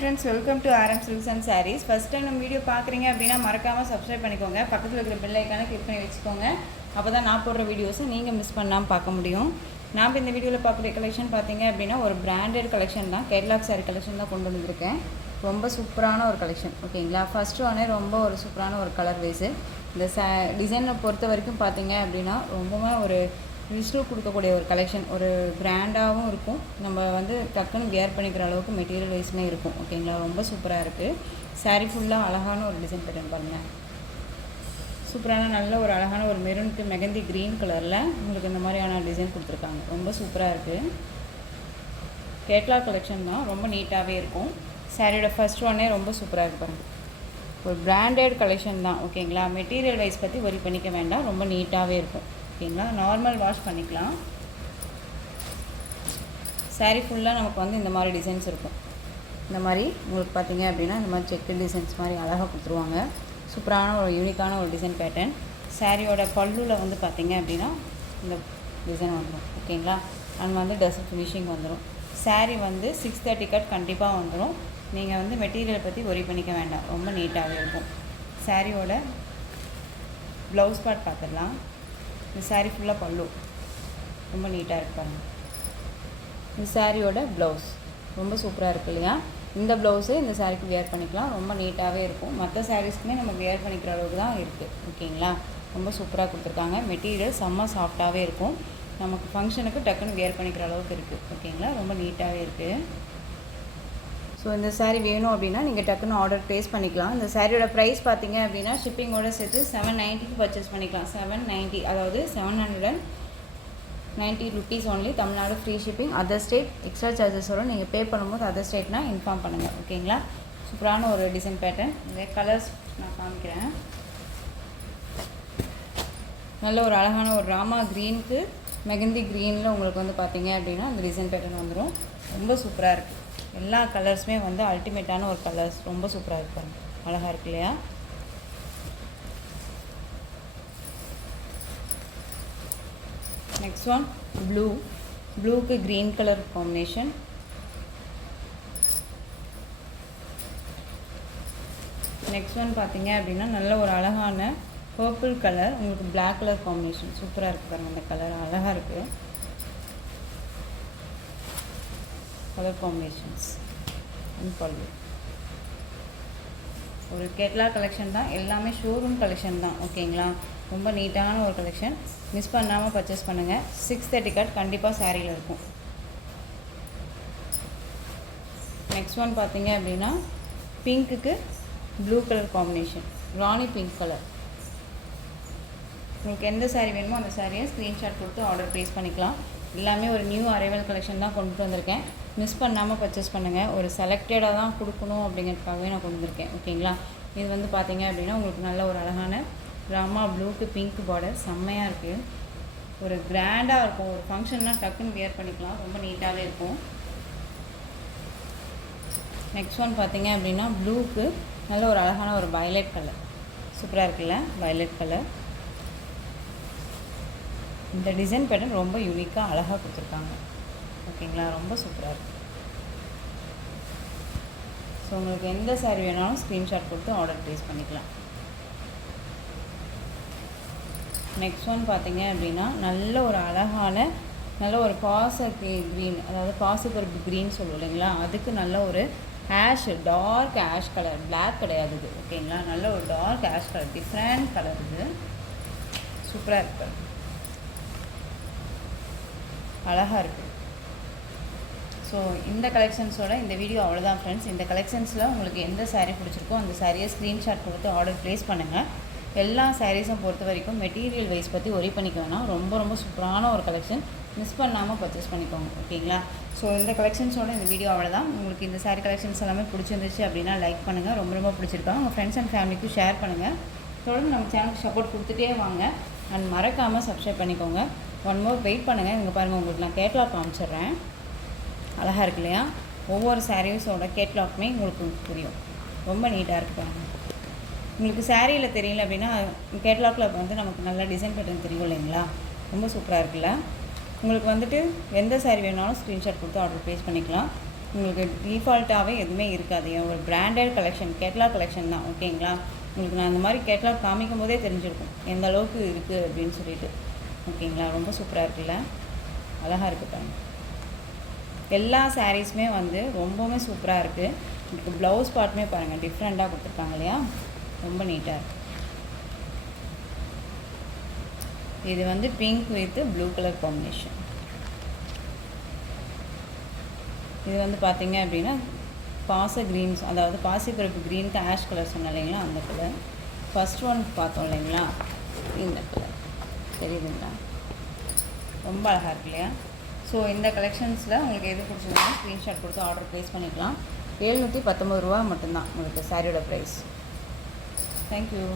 friends, welcome to RM Silks and Sarees. First time நம்ம video பார்க்குறீங்க அப்படின்னா மறக்காமல் சப்ஸ்கிரைப் பண்ணிக்கோங்க. பக்கத்தில் இருக்கிற பெல் ஐக்கானை கிளிக் பண்ணி வச்சுக்கோங்க. அப்போ தான் நான் போடுற வீடியோஸை நீங்கள் மிஸ் பண்ணாமல் பார்க்க முடியும். நான் இந்த வீடியோவில் பார்க்குற கலெக்ஷன் பார்த்தீங்க அப்படின்னா ஒரு பிராண்டட் கலெக்ஷன் தான். கேட்லாக் சாரீ கலெக்ஷன் தான் கொண்டு வந்திருக்கேன். ரொம்ப சூப்பரான ஒரு கலெக்ஷன், ஓகேங்களா. ஃபஸ்ட்டு ஒன்னே ரொம்ப ஒரு சூப்பரான ஒரு கலர் வைஸு. இந்த டிசைனை பொறுத்த வரைக்கும் பார்த்தீங்க அப்படின்னா ரொம்பவே ஒரு ரிஸ்ட்டு கொடுக்கக்கூடிய ஒரு கலெக்ஷன், ஒரு பிராண்டாகவும் இருக்கும். நம்ம வந்து டக்குன்னு வியர் பண்ணிக்கிற அளவுக்கு மெட்டீரியல் வைஸுமே இருக்கும், ஓகேங்களா. ரொம்ப சூப்பராக இருக்குது. சாரீ ஃபுல்லாக அழகான ஒரு டிசைன் பேட்டர்ன் பாருங்கள். சூப்பரான நல்ல ஒரு அழகான ஒரு மெரூனுக்கு மெகந்தி க்ரீன் கலரில் உங்களுக்கு இந்த மாதிரியான டிசைன் கொடுத்துருக்காங்க. ரொம்ப சூப்பராக இருக்குது. கேட்லாக் கலெக்ஷன் தான், ரொம்ப நீட்டாகவே இருக்கும். சாரியோட ஃபர்ஸ்ட் ஒன்னே ரொம்ப சூப்பராக இருக்குது பாருங்கள். ஒரு பிராண்டட் கலெக்ஷன் தான், ஓகேங்களா. மெட்டீரியல் வைஸ் பற்றி ஒரி பண்ணிக்க வேண்டாம், ரொம்ப நீட்டாகவே இருக்கும், ஓகேங்களா. நார்மல் வாஷ் பண்ணிக்கலாம். சாரீ ஃபுல்லாக நமக்கு வந்து இந்த மாதிரி டிசைன்ஸ் இருக்கும். இந்த மாதிரி உங்களுக்கு பார்த்தீங்க அப்படின்னா இந்த மாதிரி செக்கு டிசைன்ஸ் மாதிரி அழகாக கொடுத்துருவாங்க. சூப்பரான ஒரு யூனிக்கான ஒரு டிசைன் பேட்டர்ன். சாரியோட பல்லுவில் வந்து பார்த்தீங்க அப்படின்னா இந்த டிசைன் வந்துடும், ஓகேங்களா. அண்ட் வந்து டஸ்ட் ஃபினிஷிங் வந்துடும். சாரீ வந்து 630 கட் கண்டிப்பாக வந்துடும். நீங்கள் வந்து மெட்டீரியல் பற்றி ஒரி பண்ணிக்க வேண்டாம், ரொம்ப நீட்டாகவே இருக்கும். சாரியோட ப்ளவுஸ் பார்ட் பார்த்துடலாம். இந்த சாரீ ஃபுல்லாக பல்லு ரொம்ப நீட்டாக இருப்பாங்க. இந்த சாரியோட ப்ளவுஸ் ரொம்ப சூப்பராக இருக்குது இல்லையா. இந்த ப்ளவுஸு இந்த சாரீக்கு வியர் பண்ணிக்கலாம், ரொம்ப நீட்டாகவே இருக்கும். மற்ற சாரீஸ்க்குமே நம்ம வியர் பண்ணிக்கிற அளவுக்கு தான் இருக்குது, ஓகேங்களா. ரொம்ப சூப்பராக கொடுத்துருக்காங்க. மெட்டீரியல் செம்ம சாஃப்டாகவே இருக்கும். நமக்கு ஃபங்க்ஷனுக்கு டக்குன்னு வியர் பண்ணிக்கிற அளவுக்கு இருக்குது, ஓகேங்களா. ரொம்ப நீட்டாகவே இருக்குது. ஸோ இந்த சாரீ வேணும் அப்படின்னா நீங்கள் டக்குன்னு ஆர்டர் ப்ளேஸ் பண்ணிக்கலாம். இந்த சாரியோட ப்ரைஸ் பார்த்தீங்க அப்படின்னா ஷிப்பிங்கோடு சேர்த்து 790க்கு பர்ச்சேஸ் பண்ணிக்கலாம். 790, அதாவது 790 rupees only. Tamil Nadu free shipping. Other state extra charges வரும். நீங்கள் பே பண்ணும்போது அதர் ஸ்டேட்னால் இன்ஃபார்ம் பண்ணுங்கள், ஓகேங்களா. சூப்பரான ஒரு டிசைன் பேட்டர்ன். இதே கலர்ஸ் நான் காமிக்கிறேன். நல்ல ஒரு அழகான ஒரு ராமா க்ரீனுக்கு மெகந்தி க்ரீனில் உங்களுக்கு வந்து பார்த்தீங்க அப்படின்னா அந்த டிசைன் பேட்டர்ன் வந்துடும். ரொம்ப சூப்பராக இருக்குது. எல்லா கலர்ஸுமே வந்து அல்டிமேட்டான ஒரு கலர்ஸ், ரொம்ப சூப்பராக இருப்பாங்க. அழகாக இருக்கு இல்லையா. நெக்ஸ்ட் ஒன் ப்ளூக்கு green colour combination. Next one பார்த்தீங்க அப்படின்னா நல்ல ஒரு அழகான பர்பிள் கலர், உங்களுக்கு பிளாக் கலர் காம்பினேஷன். சூப்பராக இருக்குது பாருங்கள். அந்த கலர் அழகாக இருக்குது. கலர் காம்பினேஷன்ஸ் அண்ட் பல்லு. ஒரு கேட்லாக் கலெக்ஷன் தான், எல்லாமே ஷோரூம் கலெக்ஷன் தான், ஓகேங்களா. ரொம்ப நீட்டான ஒரு கலெக்ஷன். மிஸ் பண்ணாமல் பர்ச்சேஸ் பண்ணுங்கள். 630 கட் கண்டிப்பாக சாரியில் இருக்கும். நெக்ஸ்ட் ஒன் பார்த்தீங்க அப்படின்னா பிங்க்குக்கு ப்ளூ கலர் காம்பினேஷன், ராணி பிங்க் கலர். உங்களுக்கு எந்த சாரீ வேணுமோ அந்த சாரியை ஸ்க்ரீன்ஷாட் கொடுத்து ஆர்டர் ப்ளேஸ் பண்ணிக்கலாம். எல்லாமே ஒரு நியூ அரைவல் கலெக்ஷன் தான் கொண்டு வந்திருக்கேன். மிஸ் பண்ணாமல் பர்ச்சேஸ் பண்ணுங்கள். ஒரு செலக்டடாக தான் கொடுக்கணும் அப்படிங்கிறதுக்காகவே நான் கொண்டு வந்திருக்கேன், ஓகேங்களா. இது வந்து பார்த்தீங்க அப்படின்னா உங்களுக்கு நல்ல ஒரு அழகான ராமா ப்ளூக்கு பிங்க் பார்டர், செம்மையாக இருக்குது. ஒரு கிராண்டாக இருக்கும். ஒரு ஃபங்க்ஷன்னா டக்குன்னு வியர் பண்ணிக்கலாம், ரொம்ப நீட்டாகவே இருக்கும். நெக்ஸ்ட் ஒன் பார்த்தீங்க அப்படின்னா ப்ளூக்கு நல்ல ஒரு அழகான ஒரு வயலட் கலர். சூப்பராக இருக்குல்ல, வயலட் கலர். இந்த டிசைன் பேட்டர்ன் ரொம்ப யூனிக்காக அழகாக கொடுத்துருக்காங்க, ஓகேங்களா. ரொம்ப சூப்பராக இருக்குது. ஸோ உங்களுக்கு எந்த சாரீ வேணாலும் ஸ்க்ரீன்ஷாட் கொடுத்து ஆர்டர் ப்ளேஸ் பண்ணிக்கலாம். நெக்ஸ்ட் ஒன் பார்த்தீங்க அப்படின்னா நல்ல ஒரு அழகான நல்ல ஒரு க்ரீன், அதாவது பாசிப்பருப்பு க்ரீன் சொல்லுவோம் இல்லைங்களா. அதுக்கு நல்ல ஒரு டார்க் ஆஷ் கலர், பிளாக் கிடையாது இது, ஓகேங்களா. நல்ல ஒரு dark ash colour, different colour. இது சூப்பராக இருக்குது, அழகாக இருக்குது. ஸோ இந்த கலெக்ஷன்ஸோட இந்த வீடியோ அவ்வளோதான் ஃப்ரெண்ட்ஸ். இந்த கலெக்ஷன்ஸில் உங்களுக்கு எந்த சாரீ பிடிச்சிருக்கோ அந்த சாரியை ஸ்க்ரீன்ஷாட் கொடுத்து ஆர்டர் ப்ளேஸ் பண்ணுங்கள். எல்லா சாரீஸும் பொறுத்த வரைக்கும் மெட்டீரியல் வைஸ் பற்றி ஒரி பண்ணிக்க வேணாம். ரொம்ப ரொம்ப சூப்பரான ஒரு கலெக்ஷன். மிஸ் பண்ணாமல் பர்ச்சேஸ் பண்ணிக்கோங்க, ஓகேங்களா. ஸோ இந்த கலெக்ஷன்ஸோட இந்த வீடியோ அவ்வளோதான். உங்களுக்கு இந்த சாரீ கலெக்ஷன்ஸ் எல்லாமே பிடிச்சிருந்துச்சு அப்படின்னா லைக் பண்ணுங்கள். ரொம்ப ரொம்ப பிடிச்சிருக்காங்க உங்கள் ஃப்ரெண்ட்ஸ் அண்ட் ஃபேமிலிக்கும் ஷேர் பண்ணுங்கள். தொடர்ந்து நம்ம சேனலுக்கு சப்போர்ட் கொடுத்துட்டே வாங்க. அண்ட் மறக்காமல் சப்ஸ்கிரைப் பண்ணிக்கோங்க. ஒன் மோர் வெயிட் பண்ணுங்கள். இங்கே பாருங்கள், உங்களுக்கு நான் கேட்லாக் காமிச்சிட்றேன். அழகாக இருக்கு இல்லையா. ஒவ்வொரு சாரீஸோட கேட்லாக்குமே உங்களுக்கு புரியும். ரொம்ப நீட்டாக இருக்குது பாருங்கள். உங்களுக்கு சாரியில் தெரியல அப்படின்னா கேட்லாக்கில் வந்து நமக்கு நல்லா டிசைன் பேட்டர்ன் தெரியும் இல்லைங்களா. ரொம்ப சூப்பராக இருக்குல்ல. உங்களுக்கு வந்துட்டு எந்த சாரீ வேணாலும் ஸ்க்ரீன்ஷாட் கொடுத்து ஆர்டர் ப்ளேஸ் பண்ணிக்கலாம். உங்களுக்கு டிஃபால்ட்டாகவே எதுவுமே இருக்காது. ஒரு பிராண்டட் கலெக்ஷன், கேட்லாக் கலெக்ஷன் தான். ஓகேங்களா? உங்களுக்கு நான் இந்த மாதிரி கேட்லாக் காமிக்கும் போதே தெரிஞ்சிருக்கும் எந்த அளவுக்கு இருக்குது அப்படின்னு சொல்லிட்டு. ஓகேங்களா? ரொம்ப சூப்பராக இருக்குல்ல, அழகாக இருக்குது பாருங்க. எல்லா சாரீஸுமே வந்து ரொம்பவுமே சூப்பராக இருக்குது. உங்களுக்கு ப்ளவுஸ் பார்ட்டுமே பாருங்கள் டிஃப்ரெண்ட்டாக கொடுத்துருக்காங்க இல்லையா, ரொம்ப நீட்டாக இருக்குது. இது வந்து pink with blue colour combination. இது வந்து பார்த்திங்க அப்படின்னா பாச க்ரீன்ஸ், அதாவது பாசிப்பருப்பு க்ரீனுக்கு ஆஷ் கலர் சொன்னேன் இல்லைங்களா, அந்த கலர். ஃபஸ்ட் ஒன் பார்த்தோம் இல்லைங்களா, இந்த கலர் தெரியுதுங்களா, ரொம்ப அழகாக இருக்கு இல்லையா. ஸோ இந்த கலெக்ஷன்ஸில் உங்களுக்கு எது பிடிச்சிருந்தாலும் ஸ்க்ரீன்ஷாட் கொடுத்து ஆர்டர் ப்ளேஸ் பண்ணிக்கலாம். 719 ரூபா மட்டும்தான் உங்களுக்கு சாரியோட ப்ரைஸ். தேங்க்யூ.